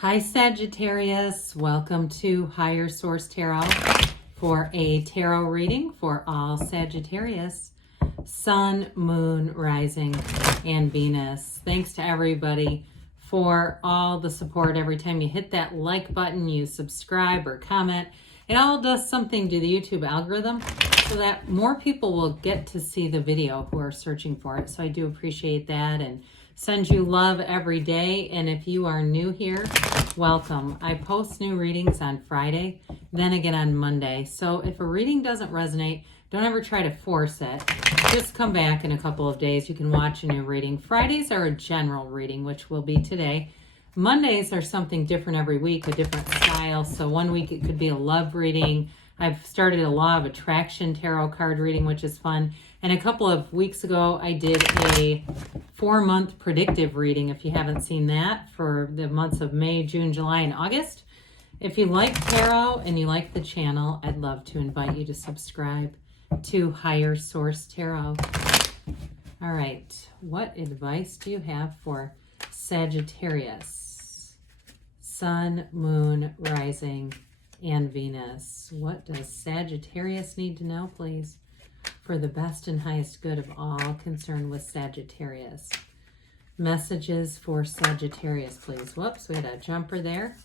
Hi Sagittarius, welcome to Higher Source Tarot for a tarot reading for all Sagittarius, Sun, Moon, Rising, and Venus. Thanks to everybody for all the support. Every time you hit that like button, you subscribe or comment, it all does something to the YouTube algorithm so that more people will get to see the video who are searching for it. So I do appreciate that and send you love every day. And if you are new here, welcome. I post new readings on Friday, then again on Monday. So if a reading doesn't resonate, don't ever try to force it. Just come back in a couple of days. You can watch a new reading. Fridays are a general reading, which will be today. Mondays are something different every week, a different style. So one week it could be a love reading. I've started a Law of Attraction tarot card reading, which is fun. And a couple of weeks ago, I did a 4-month predictive reading, if you haven't seen that, for the months of May, June, July, and August. If you like tarot and you like the channel, I'd love to invite you to subscribe to Higher Source Tarot. All right, what advice do you have for Sagittarius? Sun, Moon, Rising, and Venus. What does Sagittarius need to know, please, for the best and highest good of all concerned with Sagittarius? Messages for Sagittarius, please. Whoops, we had a jumper there.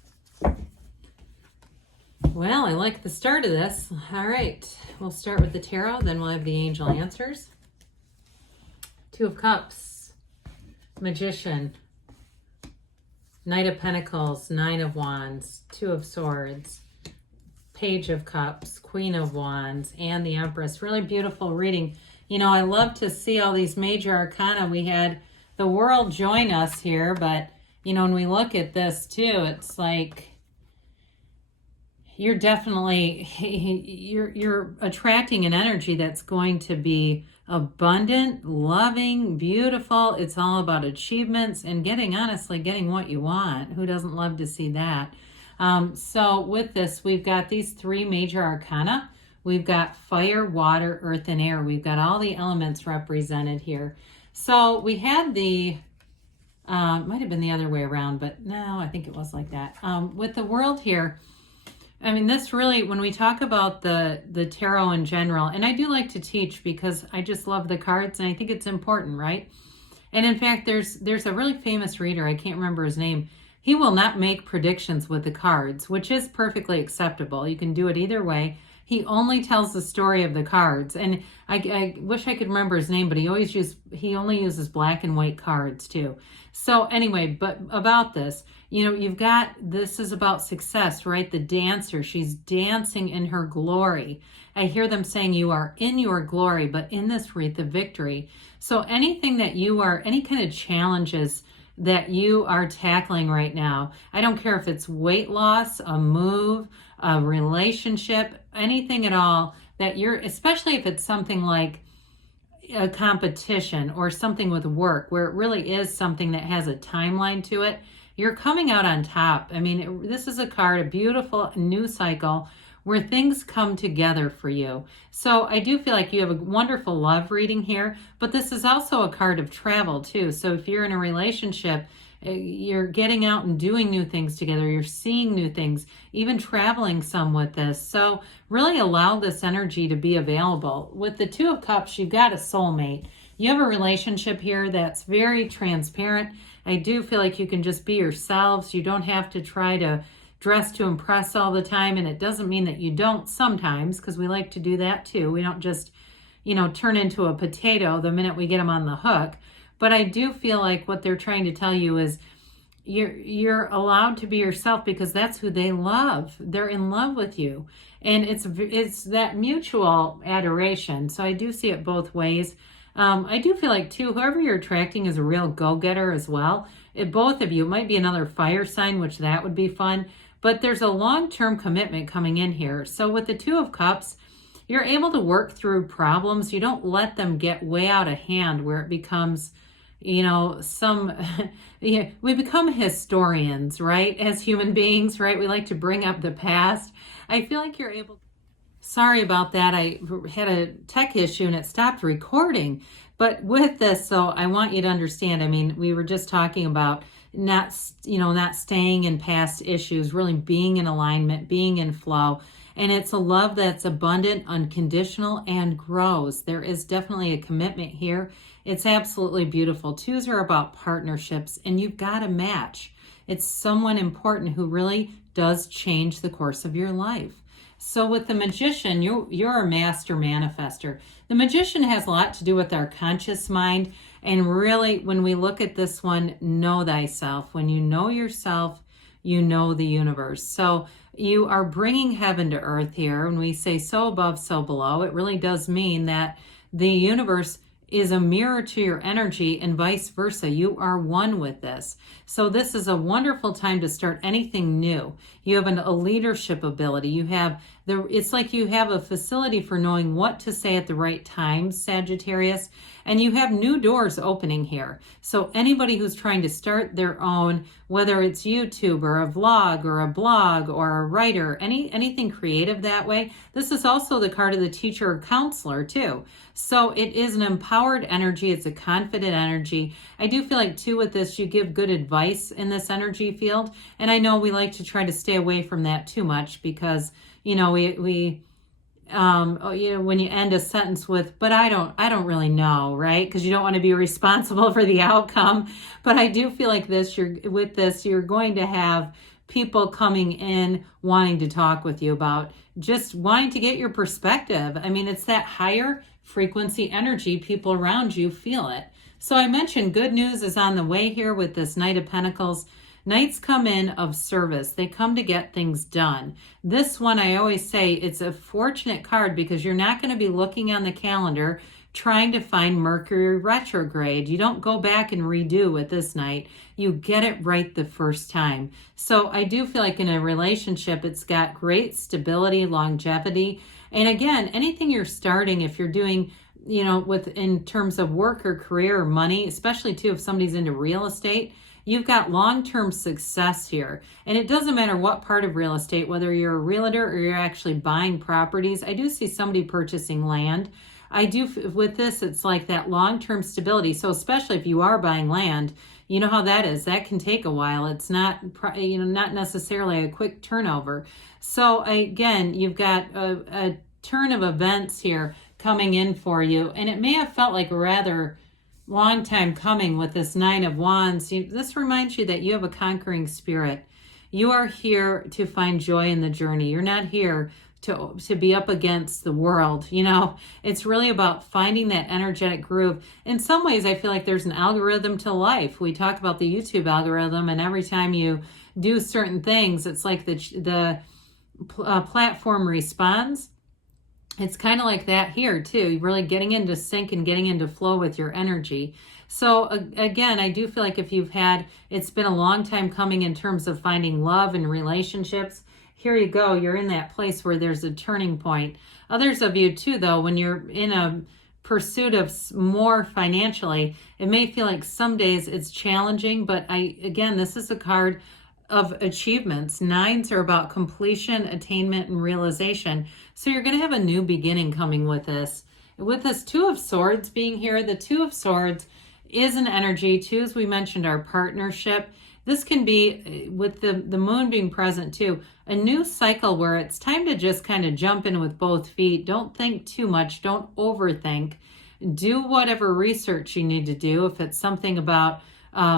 Well, I like the start of this. All right, we'll start with the tarot, then we'll have the angel answers. Two of Cups, Magician, Knight of Pentacles, Nine of Wands, Two of Swords, Page of Cups, Queen of Wands, and the Empress. Really beautiful reading. You know, I love to see all these major arcana. We had the world join us here, but, you know, when we look at this too, it's like you're definitely, you're attracting an energy that's going to be abundant, loving, beautiful. It's all about achievements and getting what you want. Who doesn't love to see that? So with this, we've got these three major arcana. We've got fire, water, earth, and air. We've got all the elements represented here. So we had the, might have been the other way around, but no, I think it was like that. With the world here, I mean, this really, when we talk about the tarot in general, and I do like to teach because I just love the cards and I think it's important, right? And in fact, there's a really famous reader, I can't remember his name. He will not make predictions with the cards, which is perfectly acceptable. You can do it either way. He only tells the story of the cards. And I wish I could remember his name, but he only uses black and white cards too. So anyway, but about this, you know, you've got, this is about success, right? The dancer, she's dancing in her glory. I hear them saying you are in your glory, but in this wreath of victory. So anything that you are, any kind of challenges that you are tackling right now, I don't care if it's weight loss, a move, a relationship, anything at all that you're, especially if it's something like a competition or something with work where it really is something that has a timeline to it, you're coming out on top. I mean, this is a card, a beautiful new cycle where things come together for you. So I do feel like you have a wonderful love reading here, but this is also a card of travel too. So if you're in a relationship, you're getting out and doing new things together, you're seeing new things, even traveling some with this. So really allow this energy to be available. With the Two of Cups, you've got a soulmate. You have a relationship here that's very transparent. I do feel like you can just be yourselves. You don't have to try to dress to impress all the time, and it doesn't mean that you don't sometimes, because we like to do that too. We don't just, you know, turn into a potato the minute we get them on the hook. But I do feel like what they're trying to tell you is you're allowed to be yourself because that's who they love. They're in love with you, and it's that mutual adoration. So I do see it both ways. I do feel like too, whoever you're attracting is a real go-getter as well. Both of you, it might be another fire sign, which that would be fun. But there's a long-term commitment coming in here. So with the Two of Cups, you're able to work through problems. You don't let them get way out of hand where it becomes, you know, we become historians, right? As human beings, right? We like to bring up the past. I feel like you're able. Sorry about that. I had a tech issue and it stopped recording. But with this, so I want you to understand, I mean, we were just talking about not staying in past issues, really being in alignment, being in flow. And it's a love that's abundant, unconditional, and grows. There is definitely a commitment here. It's absolutely beautiful. Twos are about partnerships, and you've got a match. It's someone important who really does change the course of your life. So with the Magician, you're a master manifester. The Magician has a lot to do with our conscious mind. And really, when we look at this one, know thyself. When you know yourself, you know the universe. So you are bringing heaven to earth here. When we say so above, so below, it really does mean that the universe is a mirror to your energy and vice versa. You are one with this. So this is a wonderful time to start anything new. You have a leadership ability. It's like you have a facility for knowing what to say at the right time, Sagittarius, and you have new doors opening here. So anybody who's trying to start their own, whether it's YouTube or a vlog or a blog or a writer, anything creative that way, this is also the card of the teacher or counselor too. So it is an empowered energy. It's a confident energy. I do feel like too with this, you give good advice in this energy field. And I know we like to try to stay away from that too much because, when you end a sentence with, but I don't really know, right? Because you don't want to be responsible for the outcome. But I do feel like you're going to have people coming in wanting to talk with you about just wanting to get your perspective. I mean, it's that higher frequency energy. People around you feel it. So I mentioned good news is on the way here with this Knight of Pentacles. Knights come in of service. They come to get things done. This one, I always say, it's a fortunate card because you're not going to be looking on the calendar trying to find Mercury retrograde. You don't go back and redo with this Knight. You get it right the first time. So I do feel like in a relationship, it's got great stability, longevity. And again, anything you're starting, if you're doing, in terms of work or career or money, especially too if somebody's into real estate, you've got long-term success here. And it doesn't matter what part of real estate, whether you're a realtor or you're actually buying properties. I do see somebody purchasing land. With this, it's like that long-term stability. So especially if you are buying land, you know how that is. That can take a while. It's not necessarily a quick turnover. So again, you've got a turn of events here coming in for you. And it may have felt like a rather long time coming with this Nine of Wands. This reminds you that you have a conquering spirit. You are here to find joy in the journey. You're not here to be up against the world. It's really about finding that energetic groove. In some ways, I feel like there's an algorithm to life. We talk about the YouTube algorithm, and every time you do certain things, it's like the platform responds. It's kind of like that here too. You're really getting into sync and getting into flow with your energy. So again, I do feel like it's been a long time coming in terms of finding love and relationships. Here you go. You're in that place where there's a turning point. Others of you too, though, when you're in a pursuit of more financially, it may feel like some days it's challenging, but this is a card of achievements. Nines are about completion, attainment, and realization. So you're going to have a new beginning coming with this. With this Two of Swords being here, the Two of Swords is an energy. Twos, we mentioned, our partnership. This can be, with the moon being present too, a new cycle where it's time to just kind of jump in with both feet. Don't think too much. Don't overthink. Do whatever research you need to do. If it's something about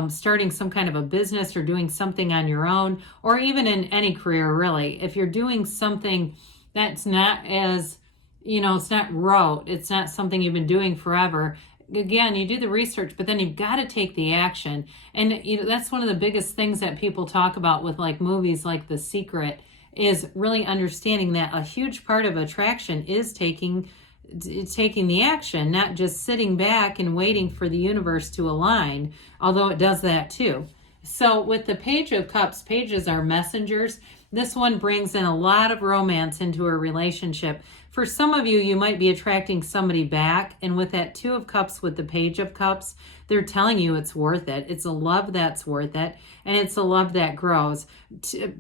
starting some kind of a business or doing something on your own, or even in any career, really. If you're doing something that's not as, it's not rote, it's not something you've been doing forever, again, you do the research, but then you've got to take the action. And that's one of the biggest things that people talk about with like movies like The Secret, is really understanding that a huge part of attraction is taking the action, not just sitting back and waiting for the universe to align, although it does that too. So with the Page of Cups, pages are messengers. This one brings in a lot of romance into a relationship. For some of you, you might be attracting somebody back. And with that Two of Cups, with the Page of Cups, they're telling you it's worth it. It's a love that's worth it. And it's a love that grows.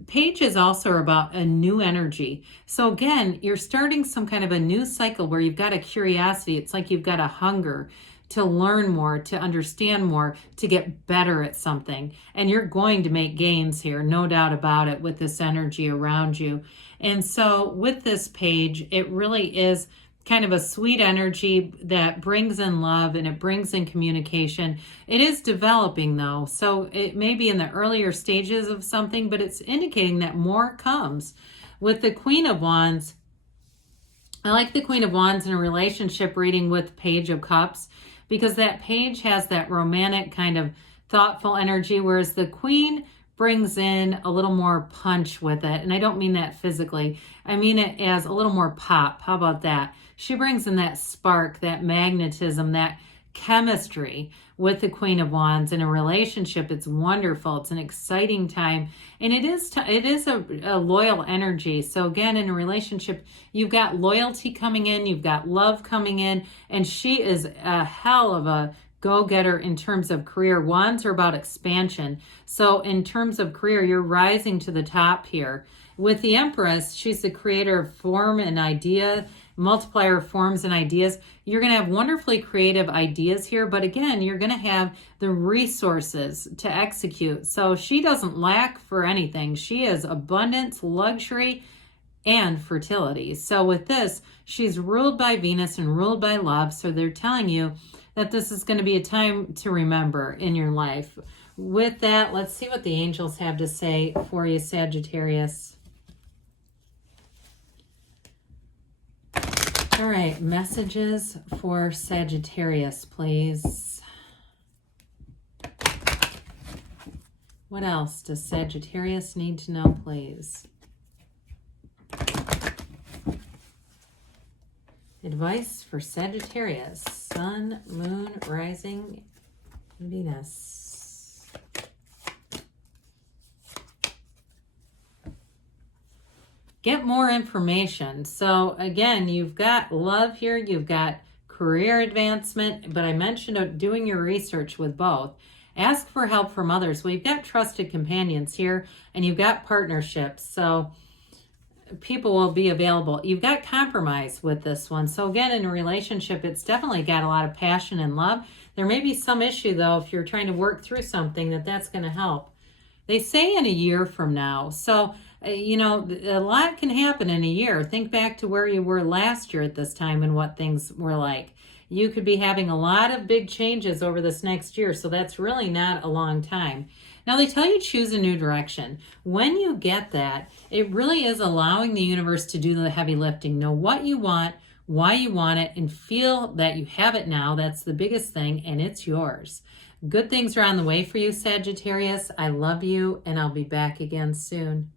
Pages also are about a new energy. So again, you're starting some kind of a new cycle where you've got a curiosity. It's like you've got a hunger to learn more, to understand more, to get better at something. And you're going to make gains here, no doubt about it, with this energy around you. And so with this page, it really is kind of a sweet energy that brings in love and it brings in communication. It is developing though, so it may be in the earlier stages of something, but it's indicating that more comes. With the Queen of Wands, I like the Queen of Wands in a relationship reading with Page of Cups, because that page has that romantic kind of thoughtful energy, whereas the Queen brings in a little more punch with it. And I don't mean that physically. I mean it as a little more pop. How about that? She brings in that spark, that magnetism, that chemistry with the Queen of Wands in a relationship. It's wonderful. It's an exciting time. And it is a loyal energy. So again, in a relationship, you've got loyalty coming in, you've got love coming in, and she is a hell of a go-getter in terms of career. Wands are about expansion. So in terms of career, you're rising to the top here. With the Empress, she's the creator of form and idea, multiplier of forms and ideas. You're going to have wonderfully creative ideas here, but again, you're going to have the resources to execute. So she doesn't lack for anything. She is abundance, luxury, and fertility. So with this, she's ruled by Venus and ruled by love. So they're telling you that this is going to be a time to remember in your life. With that, let's see what the angels have to say for you, Sagittarius. All right, messages for Sagittarius, please. What else does Sagittarius need to know, please? Advice for Sagittarius, Sun, Moon, Rising, Venus. Get more information. So again, you've got love here, you've got career advancement, but I mentioned doing your research with both. Ask for help from others. Well, you've got trusted companions here, and you've got partnerships. So people will be available. You've got compromise with this one. So again, in a relationship, it's definitely got a lot of passion and love. There may be some issue though, if you're trying to work through something, that's going to help. They say in a year from now. So, you know, a lot can happen in a year. Think back to where you were last year at this time and what things were like. You could be having a lot of big changes over this next year. So that's really not a long time. Now, they tell you choose a new direction. When you get that, it really is allowing the universe to do the heavy lifting. Know what you want, why you want it, and feel that you have it now. That's the biggest thing, and it's yours. Good things are on the way for you, Sagittarius. I love you, and I'll be back again soon.